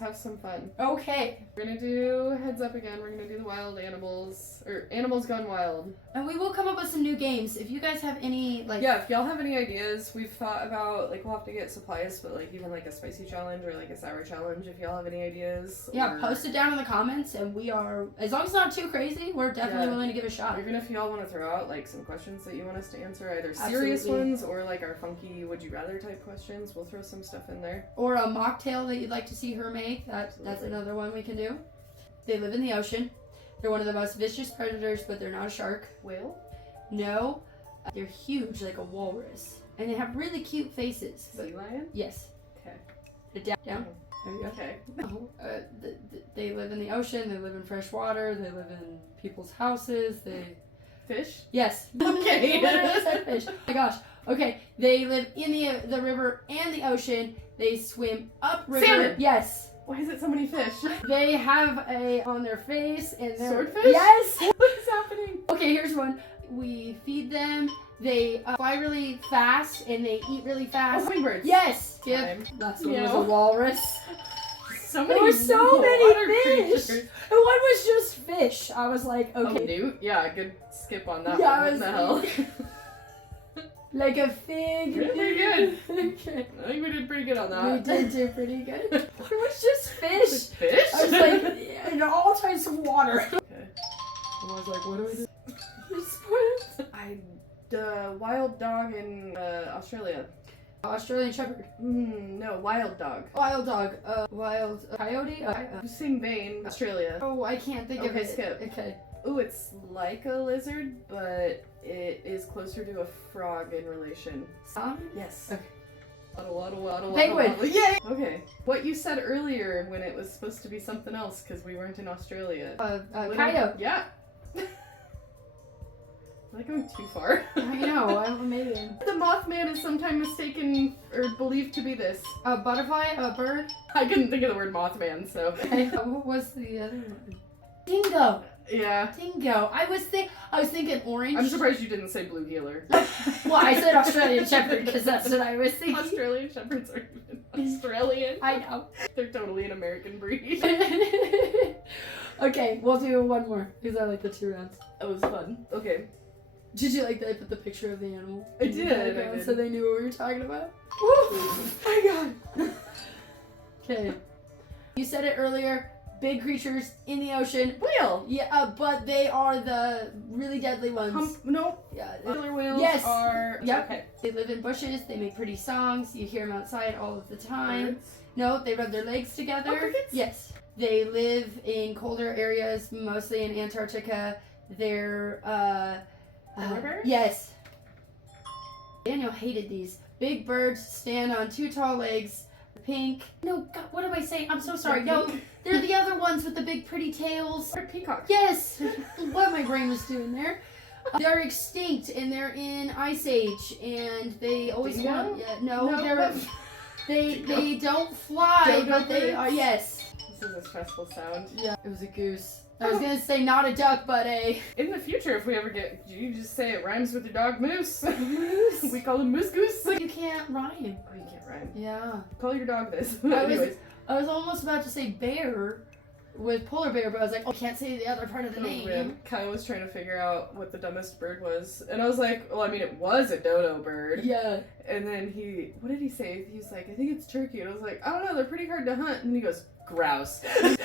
have some fun. Okay. We're gonna do heads up again. We're gonna do the wild animals, or animals gone wild. And we will come up with some new games. If you guys have any, like... Yeah, if y'all have any ideas, we've thought about, like, we'll have to get supplies, but, like, even, like, a spicy challenge or, like, a sour challenge, if y'all have any ideas. Yeah, post it down in the comments, and we are, as long as it's not too crazy, we're definitely willing to give it a shot. Even if y'all want to throw out, like, some questions that you want us to answer, either serious ones or, like, our funky would you rather type questions, we'll throw some stuff in there. Or a mocktail that you'd like to see her make, that's another one we can do. They live in the ocean. They're one of the most vicious predators, but they're not a shark. Whale? No. They're huge, like a walrus. And they have really cute faces. Sea lion? Yes. Okay. Down. There you go. Okay. They live in the ocean. They live in fresh water. They live in people's houses. They... Fish? Yes. Okay. Literally said fish. Oh my gosh. Okay. They live in the river and the ocean. They swim upriver. Salmon! Yes. Why is it so many fish? They have a on their face and their... Swordfish? Yes! What is happening? Okay, here's one. We feed them. They fly really fast and they eat really fast. Oh, hummingbirds. Yes! Time. Last one was a walrus. So There many were so many fish! creatures. And one was just fish. I was like, okay. Oh, newt? Yeah, good skip on that Yeah, one. What the hell? Like a fig. Pretty good. Okay. I think we did pretty good on that. We did do pretty good. It was just fish. Fish? I was like, in all types of water. Okay. And I was like, what do we do? The wild dog in Australia. Australian Shepherd. No, wild dog. Wild dog. Wild coyote? Same vein, Australia. Oh, I can't think of Okay, it. skip. Okay. Ooh, it's like a lizard, but it is closer to a frog in relation. Salmon? Yes. Okay. Waddle. Penguin. Yay! Okay. What you said earlier when it was supposed to be something else because we weren't in Australia. Coyote. Yeah. Am I going too far? I know, I'm maybe. The Mothman is sometimes mistaken or believed to be this. A butterfly? A bird? I couldn't think of the word Mothman, so. Okay. What was the other one? Dingo. Yeah. Dingo. I was thinking orange. I'm surprised you didn't say blue healer. Well, I said Australian Shepherd because that's what I was thinking. Australian Shepherds are even Australian. I know. They're totally an American breed. Okay, we'll do one more because I like the 2 rounds. That was fun. Okay. Did you like that I put the picture of the animal? I did. So they knew what we were talking about? Oh my god. Okay. You said it earlier. Big creatures in the ocean. Whale. Yeah, but they are the really deadly ones. No. Yeah. Killer whales Yes. are... Yep. Okay. They live in bushes. They make pretty songs. You hear them outside all of the time. Birds. No, they rub their legs together. Oh, crickets? Yes. They live in colder areas, mostly in Antarctica. They're, Polar bears? Yes. Daniel hated these. Big birds stand on 2 tall legs. Pink. No, God, what am I saying? I'm so sorry. No, they're the other ones with the big pretty tails. They're peacocks. Yes. What my brain was doing there. They're extinct and they're in Ice Age and they always Dingo? want. Yeah, no, No. they don't fly, Dodo but they birds? are. Yes. This is a stressful sound. Yeah. It was a goose. I was gonna say not a duck, but a... In the future, if we ever get... You just say it rhymes with your dog Moose. Moose? We call him Moose Goose. You can't rhyme. Oh, you can't rhyme. Yeah. Call your dog this. I was almost about to say bear with polar bear, but I was like, oh, I can't say the other part of the name. Man. Kyle was trying to figure out what the dumbest bird was. And I was like, well, I mean, it was a dodo bird. Yeah. And then what did he say? He was like, I think it's turkey. And I was like, I don't know, they're pretty hard to hunt. And he goes, grouse. Grouse.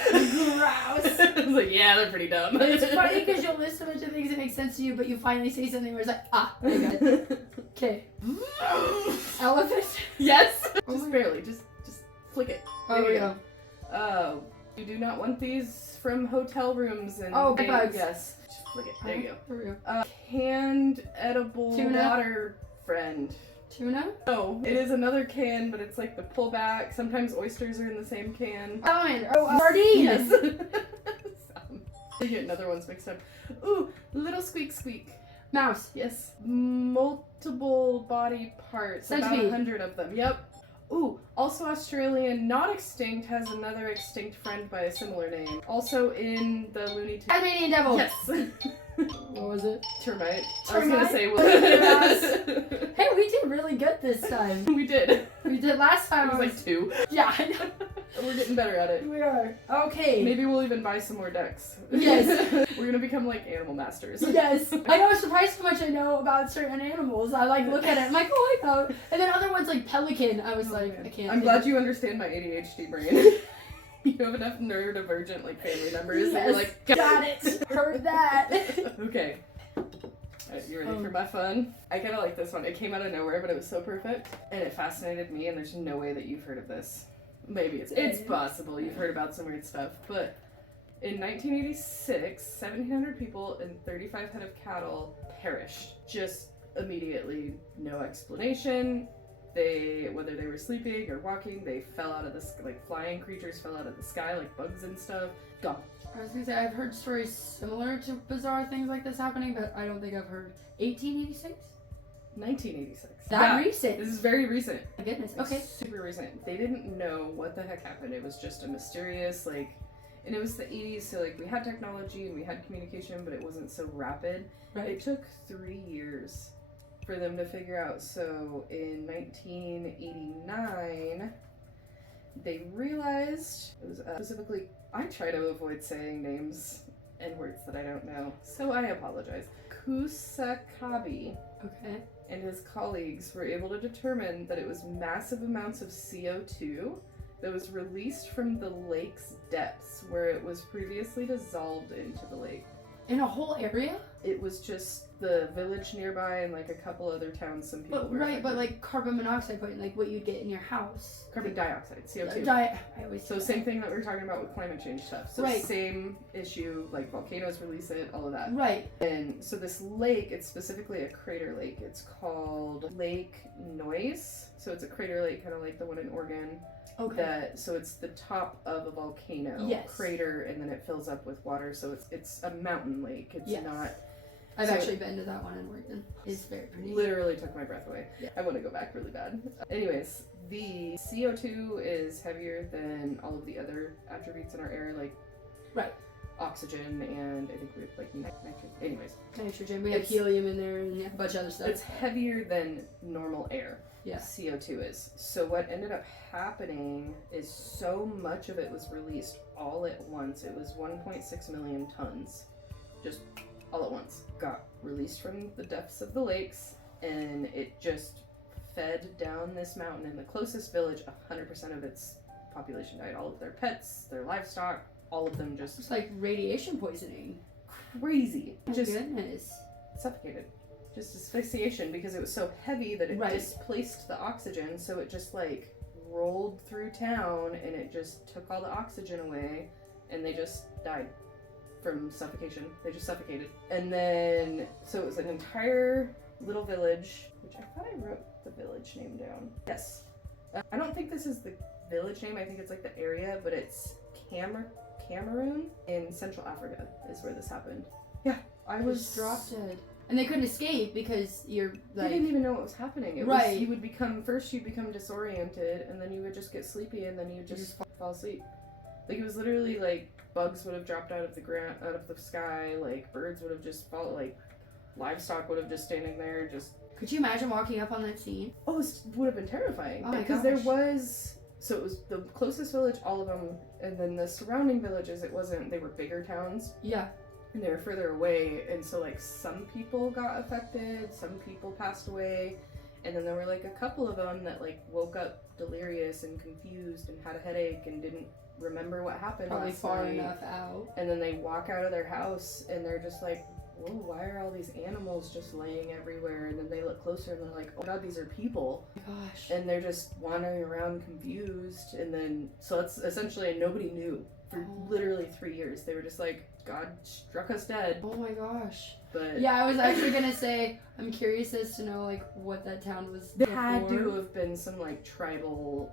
I was like, yeah, they're pretty dumb. It's funny because you'll list a bunch of things that make sense to you, but you finally say something where it's like, ah, I got it. Okay. Elephant? Yes! Oh Just my- barely. Just flick it. Oh, There we you go. Oh. You do not want these from hotel rooms and... Oh, bed bugs. Yes. Just flick it. There you go. There we go. Canned edible Tuna? water friend. Tuna? No, it is another can, but it's like the pullback. Sometimes oysters are in the same can. Salmon. Oh, sardine. Yes. You get another one's mixed up. Ooh, little squeak squeak. Mouse. Yes. Multiple body parts. About Centipede. 100 of them. Yep. Ooh, also Australian, not extinct, has another extinct friend by a similar name. Also in the Looney Tunes. Tasmanian devil. Yes. What was it? Termite. I was Termite? gonna say Hey, we did really good this time. We did. We did last time. It was like 2. Yeah, I know. We're getting better at it. We are. Okay. Maybe we'll even buy some more decks. Yes. We're gonna become like animal masters. Yes. I know, I'm surprised how much I know about certain animals. I like look at it, I'm like, oh, I know. And then other ones like pelican, I was like, man. I can't. I'm glad you understand my ADHD brain. You have enough neurodivergent like family members that you're like, got it. Heard that. Okay. Alright, you ready for my fun? I kind of like this one. It came out of nowhere, but it was so perfect. And it fascinated me, and there's no way that you've heard of this. Maybe it's possible you've heard about some weird stuff. But in 1986, 1,700 people and 35 head of cattle perished. Just immediately. No explanation. Whether they were sleeping or walking, they fell out of the sky, like flying creatures fell out of the sky, like bugs and stuff. Gone. I was gonna say, I've heard stories similar to bizarre things like this happening, but I don't think I've heard 1886? 1986. That recent? This is very recent. My goodness, It's okay. super recent. They didn't know what the heck happened. It was just a mysterious, like, and it was the 80s, so like we had technology and we had communication, but it wasn't so rapid. Right. It took 3 years for them to figure out. So in 1989, they realized, it was specifically, I try to avoid saying names and words that I don't know, so I apologize. Kusakabe Okay. and his colleagues were able to determine that it was massive amounts of CO2 that was released from the lake's depths where it was previously dissolved into the lake. In a whole area? It was just the village nearby and like a couple other towns some people But were right, affected. but like carbon monoxide poisoning, like what you'd get in your house. Carbon dioxide, CO2. I always So same thing that we were talking about with climate change stuff. So Right. same issue, like volcanoes release it, all of that. Right. And so this lake, it's specifically a crater lake. It's called Lake Nyos. So it's a crater lake, kind of like the one in Oregon. Okay. So it's the top of a volcano crater, and then it fills up with water. So it's a mountain lake. It's not. I've actually been to that one in Oregon. It's very pretty. Literally took my breath away. Yeah. I want to go back really bad. Anyways, the CO2 is heavier than all of the other attributes in our air, like oxygen, and I think we have like nitrogen. Anyways, Nitrogen. We have helium in there and a bunch of other stuff. it's heavier than normal air. Yeah. CO2 is. So what ended up happening is so much of it was released all at once. It was 1.6 million tons. Just all at once. Got released from the depths of the lakes, and it just fed down this mountain. In the closest village, 100% of its population died. All of their pets, their livestock, all of them just It's like radiation poisoning. crazy. Oh, Just goodness. suffocated. Just asphyxiation, because it was so heavy that it displaced the oxygen, so it just like rolled through town and it just took all the oxygen away, and they just died from suffocation. They just suffocated. And then, so it was an entire little village, which I thought I wrote the village name down. Yes. I don't think this is the village name, I think it's like the area, but it's Cameroon in Central Africa is where this happened. Yeah, I was dropped dead. And they couldn't escape because you're like... They didn't even know what was happening. It Right. was, you would become disoriented, and then you would just get sleepy, and then you would just fall asleep. Like, it was literally like bugs would have dropped out of the ground, out of the sky, like birds would have just fallen, like livestock would have just standing there, just... Could you imagine walking up on that scene? Oh, it would have been terrifying. Oh my because gosh. there was... So it was the closest village, all of them, and then the surrounding villages, it wasn't, they were bigger towns. Yeah. And they were further away, and so like some people got affected, some people passed away, and then there were like a couple of them that like woke up delirious and confused and had a headache and didn't remember what happened Probably last far night. enough out. And then they walk out of their house and they're just like, whoa, why are all these animals just laying everywhere? And then they look closer and they're like, oh god, these are people. Gosh. And they're just wandering around confused, and then so it's essentially nobody knew for literally 3 years. They were just like, God struck us dead. Oh my gosh. But yeah, I was actually gonna say, I'm curious as to know like what that town was there before. had to have been some like tribal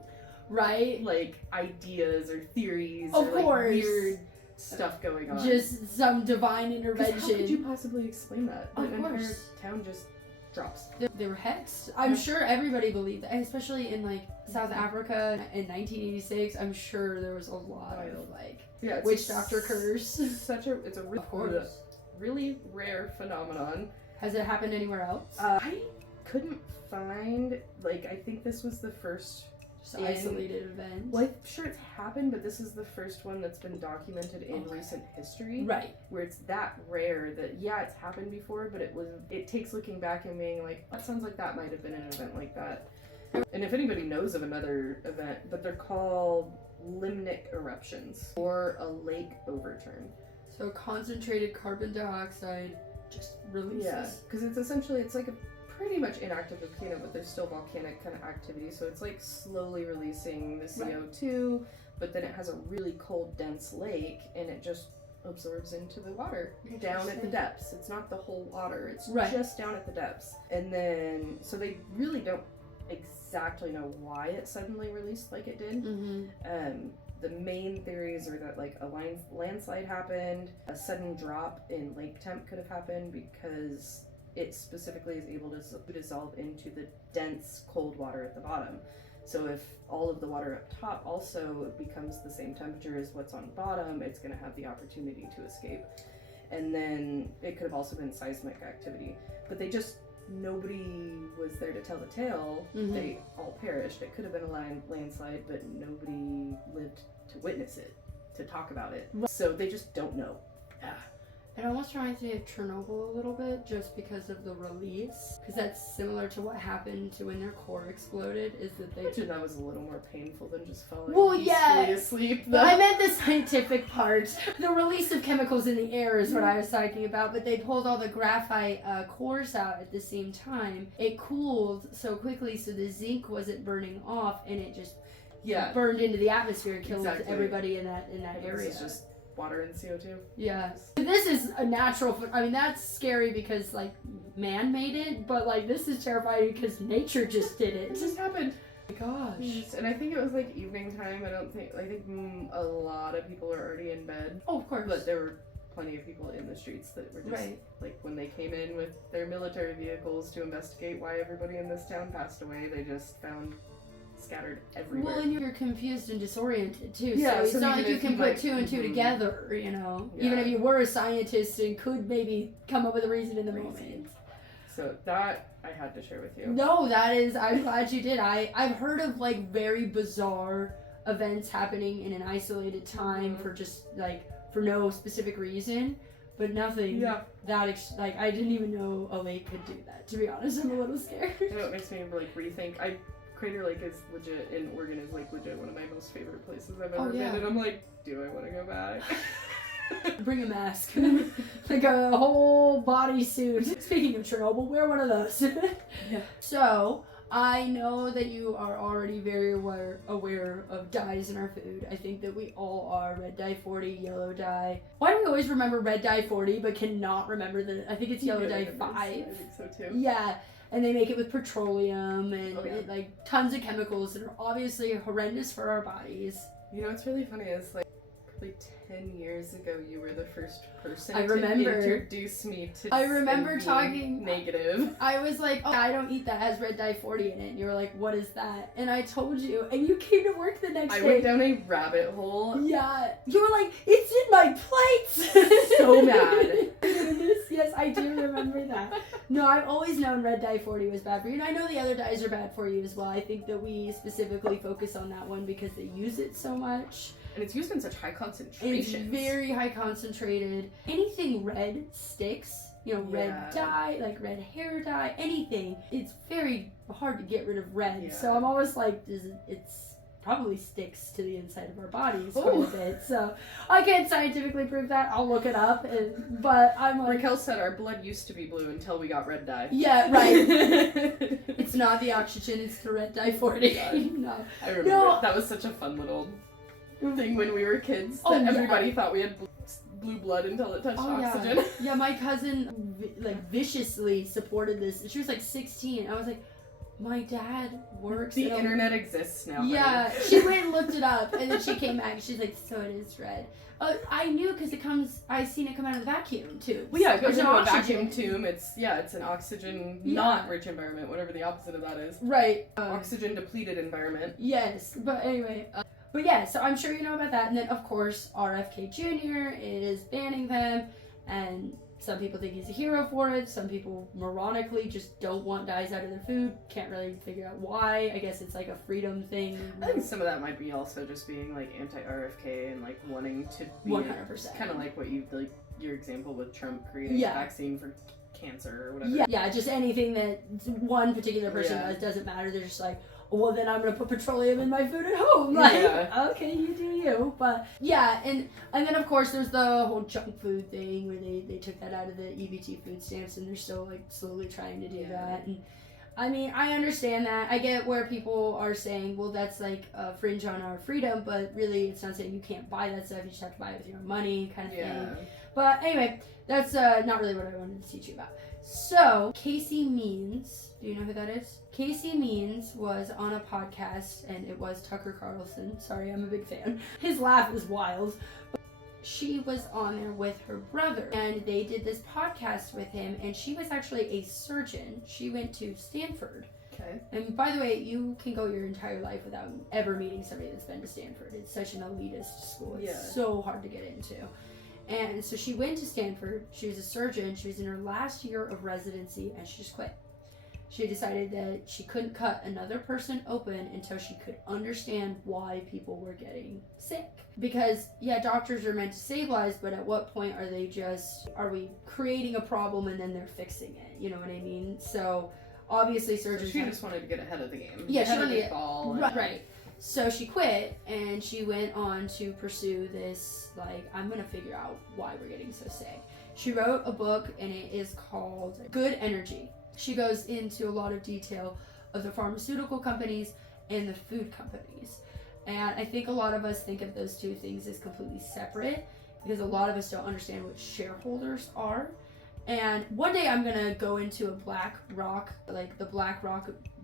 Right? like ideas or theories Of or like course. weird stuff going on. Just some divine 'Cause intervention. how could you possibly explain that? Of The entire course. town just drops. They were hexed. I'm sure everybody believed that, especially in like South Africa in 1986. I'm sure there was a lot of like It's witch doctor curse. it's a Of course. really rare phenomenon. Has it happened anywhere else? I couldn't find, like, I think this was the first Just isolated event. Well, I'm sure it's happened, but this is the first one that's been documented in recent history. Right. Where it's that rare that, yeah, it's happened before, but it takes looking back and being like, that sounds like that might have been an event like that. And if anybody knows of another event, but they're called limnic eruptions, or a lake overturn. So concentrated carbon dioxide just releases. Yeah, because it's like a pretty much inactive volcano, but there's still volcanic kind of activity, so it's like slowly releasing the CO2, but then it has a really cold, dense lake, and it just absorbs into the water down at the depths. It's not the whole water, it's just down at the depths. And then, so they really don't exactly know why it suddenly released like it did. The main theories are that like a landslide happened, a sudden drop in lake temp could have happened because it specifically is able to dissolve into the dense cold water at the bottom. So if all of the water up top also becomes the same temperature as what's on bottom, it's going to have the opportunity to escape. And then it could have also been seismic activity. But nobody was there to tell the tale. They all perished. It could have been a landslide, but nobody lived to witness it, to talk about it. So they just don't know. It almost reminds me of Chernobyl a little bit, just because of the release. Because that's similar to what happened to when their core exploded, is that they... Imagine that was a little more painful than just falling peacefully asleep. But I meant the scientific part. The release of chemicals in the air is what I was talking about, but they pulled all the graphite cores out at the same time. It cooled so quickly so the zinc wasn't burning off, and it just burned into the atmosphere and killed everybody in that area. This is just water and CO2. Yeah. This is a natural... I mean, that's scary because, like, man made it, but, like, this is terrifying because nature just did it. It just happened. Oh my gosh. And I think it was, like, evening time. I think a lot of people are already in bed. Oh, of course. But there were plenty of people in the streets that were just, like, when they came in with their military vehicles to investigate why everybody in this town passed away, they just found scattered everywhere. Well, and you're confused and disoriented too. Yeah, so it's not like you can put two and two together, you know. Yeah. Even if you were a scientist and could maybe come up with a reason in the moment. So that I had to share with you. No, I'm glad you did. I've heard of like very bizarre events happening in an isolated time for just like for no specific reason, but nothing that like I didn't even know a lake could do that. To be honest, I'm a little scared. You know, it makes me like rethink. Crater Lake is legit, and Oregon is like legit one of my most favorite places I've ever been, and I'm like, do I want to go back? Bring a mask. Like a whole bodysuit. Speaking of Chernobyl, wear one of those. So, I know that you are already very aware of dyes in our food. I think that we all are. Red dye 40, yellow dye. Why do we always remember red dye 40 but cannot remember I think it's yellow dye 5. I think so too. Yeah. And they make it with petroleum and like tons of chemicals that are obviously horrendous for our bodies. You know what's really funny is like probably 10 years ago you were the first person to introduce me to I remember talking negative. I was like, oh, I don't eat that, has red dye 40 in it. And you were like, what is that? And I told you, and you came to work the next day. I went down a rabbit hole. Yeah. You were like, it's in my plates. So mad. Yes, I do remember that. No, I've always known red dye 40 was bad for you. And I know the other dyes are bad for you as well. I think that we specifically focus on that one because they use it so much. And it's used in such high concentrations. It's very high concentrated. Anything red sticks. You know, red dye, like red hair dye, anything. It's very hard to get rid of red. Yeah. So I'm always like, it's probably sticks to the inside of our bodies quite a bit. So I can't scientifically prove that. I'll look it up. But I'm like... Raquel said our blood used to be blue until we got red dye. Yeah, right. It's not the oxygen, it's the red dye 40. No. I remember. That was such a fun little thing when we were kids. That everybody thought we had blue blood until it touched oxygen. Yeah, my cousin like viciously supported this. She was like 16. I was like, my dad works. The internet exists now. Yeah, she went and looked it up, and then she came back. She's like, so it is red. I knew because I seen it come out of the vacuum tube. Well, yeah, it goes into a vacuum tube. It's an oxygen not rich environment, whatever the opposite of that is. Right. Oxygen depleted environment. Yes, but anyway. But yeah, so I'm sure you know about that. And then, of course, RFK Jr. is banning them. And Some people think he's a hero for it. Some people moronically just don't want dyes out of their food. Can't really figure out why. I guess it's like a freedom thing. I think some of that might be also just being like anti-RFK and like wanting to be 100%. Kind of like what you like your example with Trump creating a vaccine for cancer or whatever. Yeah, just anything that one particular person does doesn't matter. They're just like, well, then I'm going to put petroleum in my food at home. Like, okay, you do you. But, yeah, and then, of course, there's the whole junk food thing where they took that out of the EBT food stamps, and they're still, like, slowly trying to do that. And, I mean, I understand that. I get where people are saying, well, that's, like, a fringe on our freedom, but really it's not saying you can't buy that stuff. You just have to buy it with your own money kind of thing. But, anyway, that's not really what I wanted to teach you about. So, Casey Means, do you know who that is? Casey Means was on a podcast, and it was Tucker Carlson. Sorry, I'm a big fan. His laugh is wild. But she was on there with her brother, and they did this podcast with him, and she was actually a surgeon. She went to Stanford. Okay. And by the way, you can go your entire life without ever meeting somebody that's been to Stanford. It's such an elitist school. It's so hard to get into. And so she went to Stanford. She was a surgeon. She was in her last year of residency, and she just quit. She decided that she couldn't cut another person open until she could understand why people were getting sick. Because, doctors are meant to stabilize, but at what point are we creating a problem and then they're fixing it? You know what I mean? So, obviously surgeons... So she just wanted to get ahead of the game. Yeah, she wanted to get... Right. So she quit, and she went on to pursue this, like, I'm going to figure out why we're getting so sick. She wrote a book, and it is called Good Energy. She goes into a lot of detail of the pharmaceutical companies and the food companies. And I think a lot of us think of those two things as completely separate, because a lot of us don't understand what shareholders are. And one day I'm going to go into the BlackRock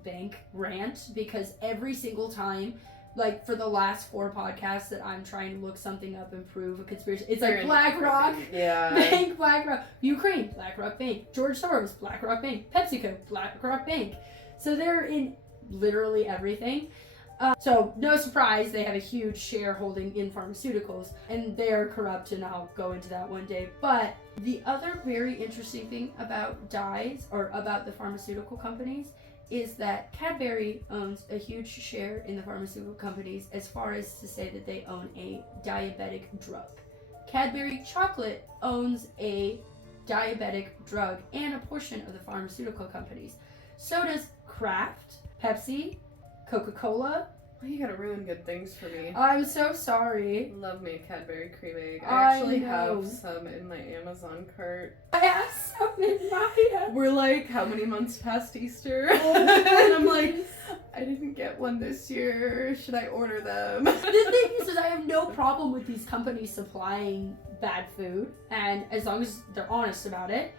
Bank rant, because every single time, like for the last 4 podcasts that I'm trying to look something up and prove a conspiracy, it's like BlackRock Bank, BlackRock, Ukraine, BlackRock Bank, George Soros, BlackRock Bank, PepsiCo, BlackRock Bank. So they're in literally everything. So no surprise, they have a huge shareholding in pharmaceuticals, and they're corrupt, and I'll go into that one day. But the other very interesting thing about dyes, or about the pharmaceutical companies, is that Cadbury owns a huge share in the pharmaceutical companies, as far as to say that they own a diabetic drug. Cadbury Chocolate owns a diabetic drug and a portion of the pharmaceutical companies. So does Kraft, Pepsi, Coca-Cola. You gotta ruin good things for me. I'm so sorry. Love me a Cadbury cream egg. I actually have some in my Amazon cart. I have some in mine. We're like, how many months past Easter? And I'm like, I didn't get one this year. Should I order them? The thing is I have no problem with these companies supplying bad food, and as long as they're honest about it.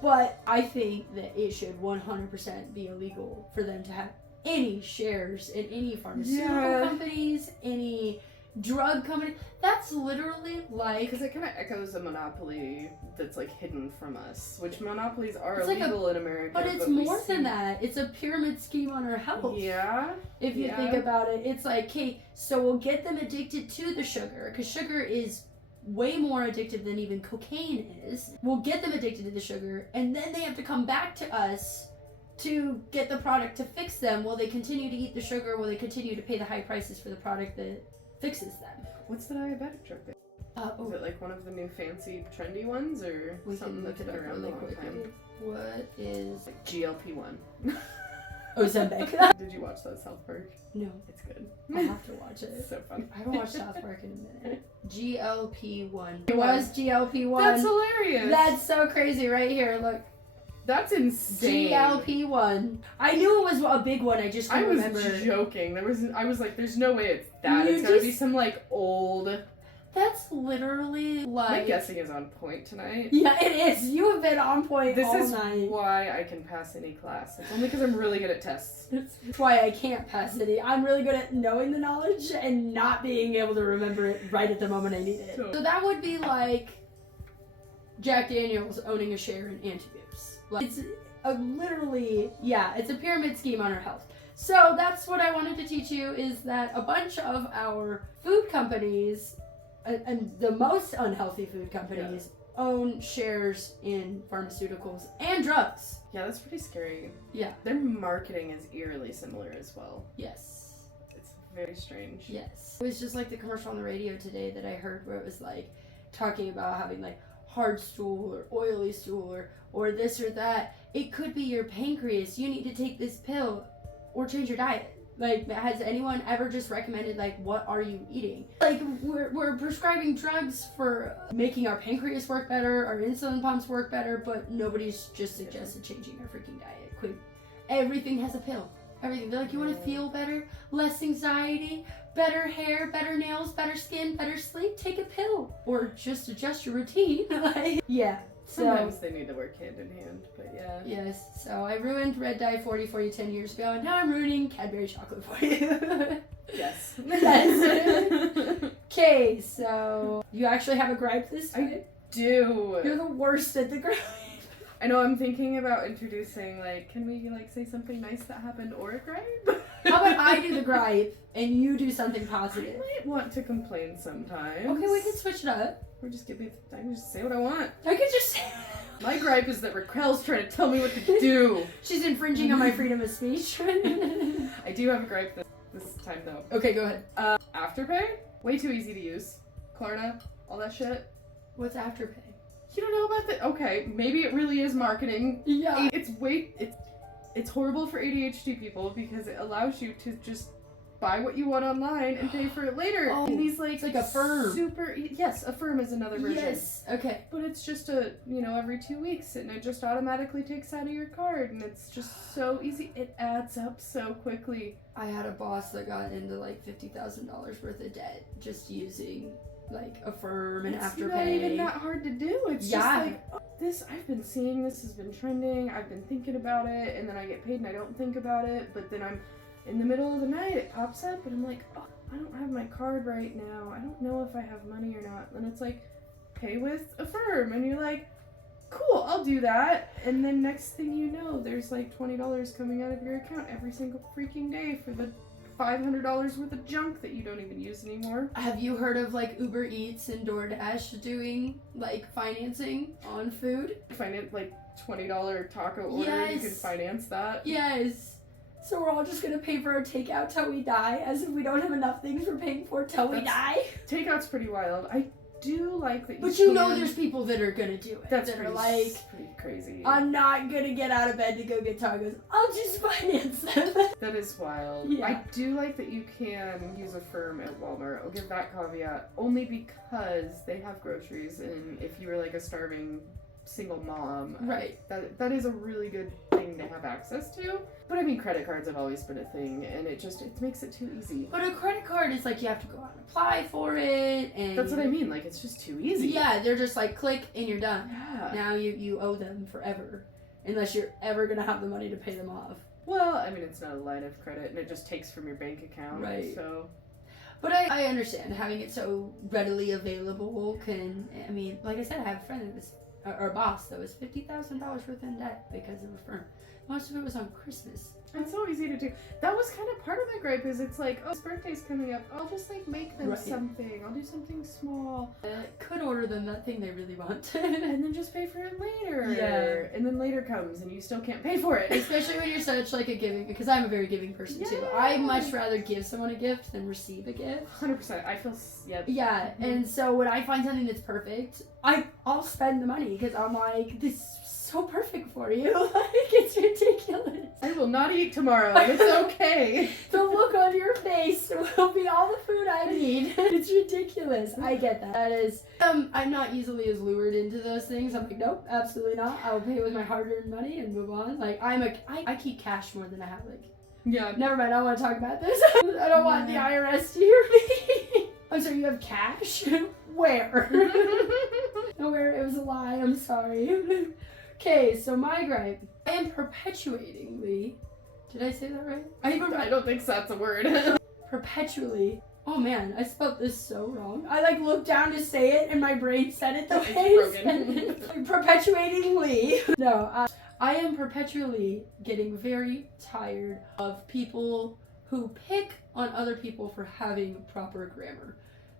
But I think that it should 100% be illegal for them to have any shares in any pharmaceutical companies, any drug company. That's literally like... Because it kind of echoes a monopoly that's like hidden from us, which monopolies are illegal in America. But it's more than that. It's a pyramid scheme on our health. Yeah. If you think about it, it's like, okay, so we'll get them addicted to the sugar, because sugar is way more addictive than even cocaine is. We'll get them addicted to the sugar, and then they have to come back to us to get the product to fix them. Will they continue to eat the sugar? Will they continue to pay the high prices for the product that fixes them? What's the diabetic drug? Is it like one of the new fancy trendy ones, or something that's been around a long time? What is... GLP-1. Ozempic. Did you watch that South Park? No. It's good. I have to watch it. It's so fun. I haven't watched South Park in a minute. GLP-1. It was GLP-1. That's hilarious. That's so crazy right here. Look. That's insane. GLP-1. I knew it was a big one. I just couldn't remember. I was joking. I was like, there's no way it's that. It's gotta be some like old... That's literally like... My guessing is on point tonight. Yeah, it is. You have been on point all night. This is why I can pass any class. It's only because I'm really good at tests. That's why I can't pass any. I'm really good at knowing the knowledge and not being able to remember it right at the moment I need it. So that would be like Jack Daniels owning a share in Antabuse. Like, it's literally, it's a pyramid scheme on our health. So that's what I wanted to teach you, is that a bunch of our food companies, and the most unhealthy food companies, own shares in pharmaceuticals and drugs. Yeah, that's pretty scary. Yeah. Their marketing is eerily similar as well. Yes. It's very strange. Yes. It was just like the commercial on the radio today that I heard where it was like talking about having like hard stool or oily stool or this or that. It could be your pancreas. You need to take this pill or change your diet. Like, has anyone ever just recommended, like, what are you eating? Like, we're prescribing drugs for making our pancreas work better, our insulin pumps work better, but nobody's just suggested changing our freaking diet. Quick. Everything has a pill. Everything. They're like, you want to feel better, less anxiety, better hair, better nails, better skin, better sleep? Take a pill. Or just adjust your routine. Like, yeah. Sometimes they need to work hand in hand, but yeah. Yes, so I ruined Red Dye 40 for you 10 years ago, and now I'm ruining Cadbury chocolate for you. Yes. Yes. Okay, so you actually have a gripe this time? I do. You're the worst at the gripe. I know, I'm thinking about introducing, like, can we, like, say something nice that happened or a gripe? How about I do the gripe, and you do something I positive? might want to complain sometimes. Okay, we can switch it up. Or just I can just say what I want. I could just say... My gripe is that Raquel's trying to tell me what to do. She's infringing on my freedom of speech. I do have a gripe this time, though. Okay, go ahead. Afterpay? Way too easy to use. Klarna, all that shit. What's Afterpay? You don't know about that? Okay, maybe it really is marketing. Yeah. It's horrible for ADHD people because it allows you to just buy what you want online and pay for it later. Oh, and these, like, it's like Affirm. Yes, Affirm is another version. Yes, okay. But it's just every 2 weeks, and it just automatically takes out of your card, and it's just so easy. It adds up so quickly. I had a boss that got into like $50,000 worth of debt just using like Affirm and Afterpay. It's not even that hard to do. It's Yeah. just like, I've been seeing this has been trending, I've been thinking about it, and then I get paid and I don't think about it, but then I'm in the middle of the night, it pops up, and I'm like, oh, I don't have my card right now. I don't know if I have money or not. And it's like, pay with Affirm, and you're like, cool, I'll do that. And then next thing you know, there's like $20 coming out of your account every single freaking day for the $500 worth of junk that you don't even use anymore. Have you heard of like Uber Eats and DoorDash doing like financing on food? Finance like $20 taco order, Yes. You can finance that. Yes. So we're all just gonna pay for our takeout till we die, as if we don't have enough things we're paying for till we die. Takeout's pretty wild. I do like that you But you know there's people that are gonna do it. That's that pretty, are like, pretty crazy. I'm not gonna get out of bed to go get tacos. I'll just finance them. That is wild. Yeah. I do like that you can use Affirm at Walmart. I'll give that caveat only because they have groceries, and if you were like a starving single mom, Right. that is a really good thing to have access to. But I mean, credit cards have always been a thing, and it makes it too easy. But a credit card is like you have to go out and apply for it, and That's what I mean. Like, it's just too easy. Yeah, they're just like click and you're done. Yeah. Now you owe them forever, unless you're ever gonna have the money to pay them off. Well, I mean, it's not a line of credit, and it just takes from your bank account. Right. So. But I understand having it so readily available can. I mean, like I said, I have a friend that was, or a boss that was $50,000 worth in debt because of a firm. Most of it was on Christmas. It's so easy to do. That was kind of part of my gripe, is it's like, oh, his birthday's coming up. I'll just like make them Right. something. I'll do something small. Could order them that thing they really want. And then just pay for it later. Yeah. And then later comes and you still can't pay for it. Especially when you're such like a giving, because I'm a very giving person too. Yeah. I much rather give someone a gift than receive a gift. 100%. I feel, yep. Yeah, and so when I find something that's perfect, I'll spend the money because I'm like, this is so perfect for you. Like, it's ridiculous. I will not eat tomorrow. It's okay. The look on your face will be all the food I need. It's ridiculous. I get that. That is, I'm not easily as lured into those things. I'm like, nope, absolutely not. I'll pay with my hard-earned money and move on. Like, I keep cash more than I have. Like, Yeah. never mind. I don't want to talk about this. I don't want the IRS to hear me. I'm sorry. You have cash? Where? Nowhere. It was a lie. I'm sorry. Okay, so my gripe. I am perpetuatingly. Did I say that right? I don't think so. That's a word. Perpetually. Oh man, I spelled this so wrong. I like looked down to say it and my brain said it the way It's it broken. said it. Perpetuatingly. No, I am perpetually getting very tired of people who pick on other people for having proper grammar.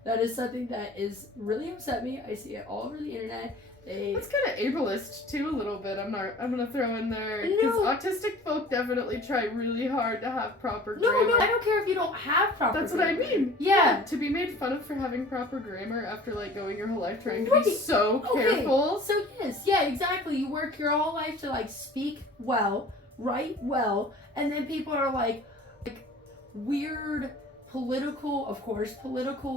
That is something that is really upset me. I see it all over the internet. It's kind of ableist too, a little bit. I'm gonna throw in there because autistic folk definitely try really hard to have proper grammar. No, I don't care if you don't have proper. That's grammar. what I mean. Yeah. To be made fun of for having proper grammar after like going your whole life trying to be so careful. So yes, yeah, exactly. You work your whole life to like speak well, write well, and then people are like weird political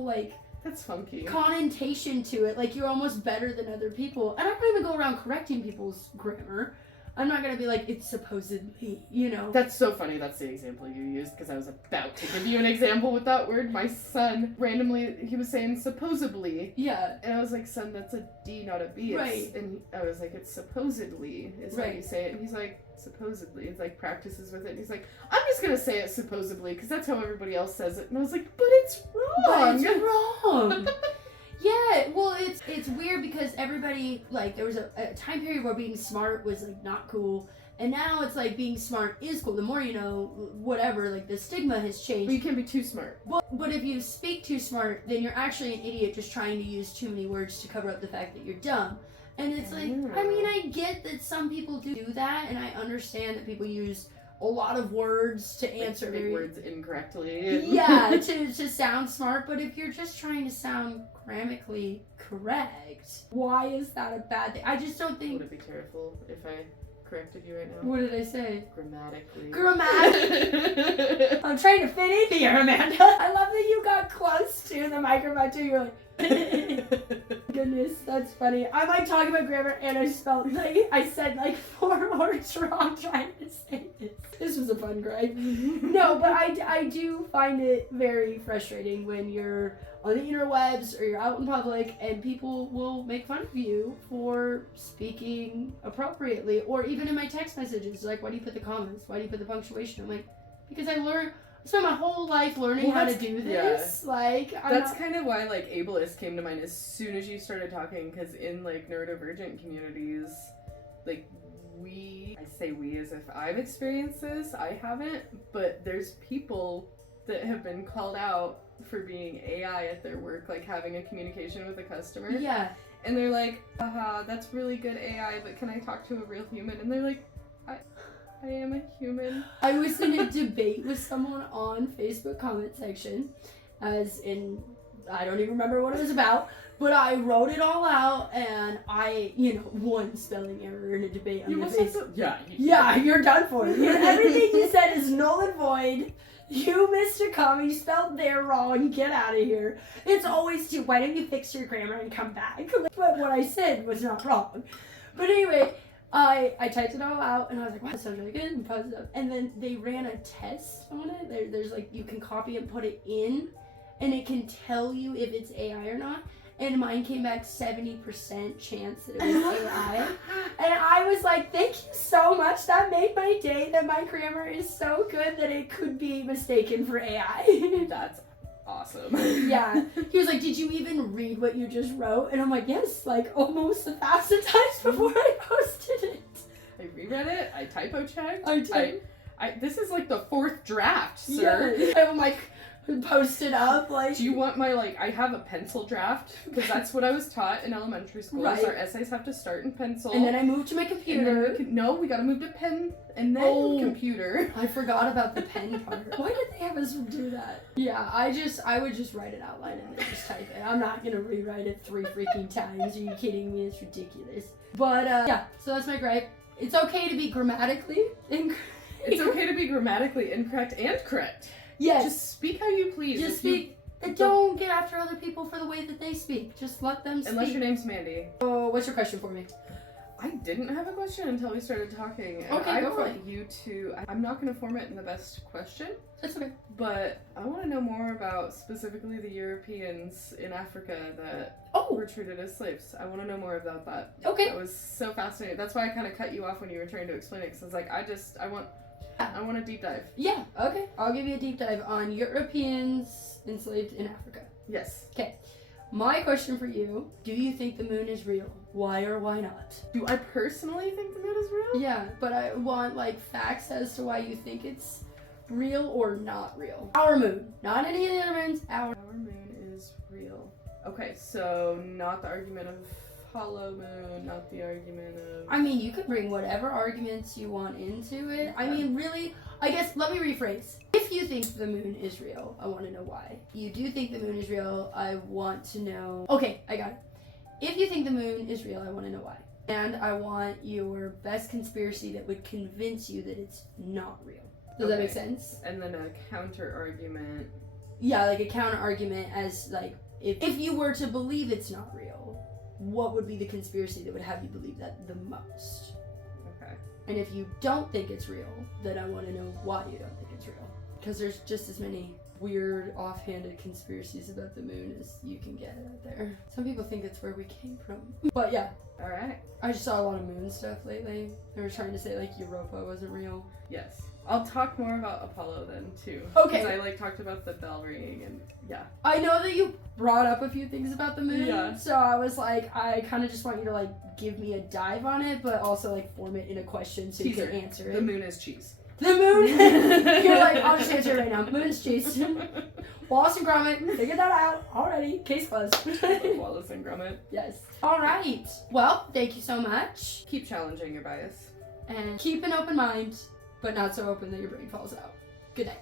like. That's funky. Connotation to it, like you're almost better than other people. And I don't even go around correcting people's grammar. I'm not gonna be like, it's supposedly, you know. That's so funny. That's the example you used because I was about to give you an example with that word. My son randomly, he was saying supposedly. Yeah. And I was like, son, that's a D, not a B. Right. And I was like, it's supposedly is how you say it. And he's like, supposedly. It's like practices with it. And he's like, I'm just gonna say it supposedly because that's how everybody else says it. And I was like, but it's wrong. But it's wrong. Yeah, well, it's weird because everybody, like, there was a time period where being smart was, like, not cool, and now it's, like, being smart is cool. The more you know, whatever, like, the stigma has changed. But you can't be too smart. But if you speak too smart, then you're actually an idiot just trying to use too many words to cover up the fact that you're dumb. And it's like, I mean, I get that some people do that, and I understand that people use a lot of words to answer like words incorrectly. Yeah, to sound smart, but if you're just trying to sound grammatically correct, why is that a bad thing? I just don't think... Would it be terrible if I corrected you right now? What did I say? Grammatically. I'm trying to fit in here, Amanda. I love that you got close to the microphone too. You're like... Goodness, that's funny. I'm like talking about grammar and I spelled I said 4 words wrong trying to say this. This was a fun gripe. No, but I do find it very frustrating when you're on the interwebs or you're out in public and people will make fun of you for speaking appropriately, or even in my text messages, like, why do you put the commas? Why do you put the punctuation? I'm like, because I spent my whole life learning how to do this. Yeah. Like, that's kind of why like ableist came to mind as soon as you started talking, because in like neurodivergent communities, like I say we as if I've experienced this, I haven't, but there's people that have been called out for being AI at their work, like having a communication with a customer. Yeah. And they're like, haha, that's really good AI, but can I talk to a real human? And they're like, I am a human. I was in a debate with someone on Facebook comment section, as in, I don't even remember what it was about, but I wrote it all out, and I, one spelling error in a debate on the Facebook. Yeah, you're done for. Everything you said is null and void. You missed a comma, you spelled there wrong, get out of here. It's always why don't you fix your grammar and come back? But what I said was not wrong. But anyway, I typed it all out and I was like, wow, that sounds really good, and paused it up. And then they ran a test on it. There's like, you can copy and put it in and it can tell you if it's AI or not. And mine came back 70% chance that it was AI. And I was like, thank you so much. That made my day, that my grammar is so good that it could be mistaken for AI. That's awesome. Yeah. He was like, did you even read what you just wrote? And I'm like, yes, like almost 1,000 times before I posted it. I reread it. I typo checked. This is like the 4th draft, sir. Yeah. I'm like, post it up, like. Do you want my, I have a pencil draft, because that's what I was taught in elementary school. Right. So our essays have to start in pencil. And then I moved to my computer. We gotta move to pen, and then computer. I forgot about the pen part. Why did they have us do that? Yeah, I would just write it out loud and then just type it. I'm not gonna rewrite it 3 freaking times. Are you kidding me? It's ridiculous. But, yeah, so that's my gripe. It's okay to be grammatically incorrect. It's okay to be grammatically incorrect and correct. Yes. Just speak how you please. Just speak. Don't get after other people for the way that they speak. Just let them speak. Unless your name's Mandy. Oh, what's your question for me? I didn't have a question until we started talking. And okay, I go for want it. you to... I'm not going to form it in the best question. That's okay. But I want to know more about specifically the Europeans in Africa that were treated as slaves. I want to know more about that. Okay. That was so fascinating. That's why I kind of cut you off when you were trying to explain it. Because I was like, I want a deep dive. Yeah, okay. I'll give you a deep dive on Europeans enslaved in Africa. Yes. Okay. My question for you, do you think the moon is real? Why or why not? Do I personally think the moon is real? Yeah, but I want facts as to why you think it's real or not real. Our moon. Not any of the other moons. Our moon is real. Okay, so not the argument of hollow moon, not the argument of... I mean, you could bring whatever arguments you want into it. I mean, really, I guess, let me rephrase. If you think the moon is real, I want to know why. You do think the moon is real, I want to know... Okay, I got it. If you think the moon is real, I want to know why. And I want your best conspiracy that would convince you that it's not real. Does that make sense? And then a counter argument. Yeah, like a counter argument as, like, if you were to believe it's not real, what would be the conspiracy that would have you believe that the most? Okay. And if you don't think it's real, then I want to know why you don't think it's real. Because there's just as many weird, offhanded conspiracies about the moon as you can get out there. Some people think it's where we came from. But yeah. Alright. I just saw a lot of moon stuff lately. They were trying to say, like, Europa wasn't real. Yes. I'll talk more about Apollo then, too. Okay. Because I, like, talked about the bell ringing and, yeah. I know that you brought up a few things about the moon. Yeah. So I was like, I kind of just want you to, like, give me a dive on it, but also, like, form it in a question so you can answer it. The moon is cheese. The moon? You're like, I'll just answer it right now. Moon's cheese. Wallace and Gromit, figured that out already. Case closed. Wallace and Gromit. Yes. All right. Well, thank you so much. Keep challenging your bias. And keep an open mind, but not so open that your brain falls out. Good night.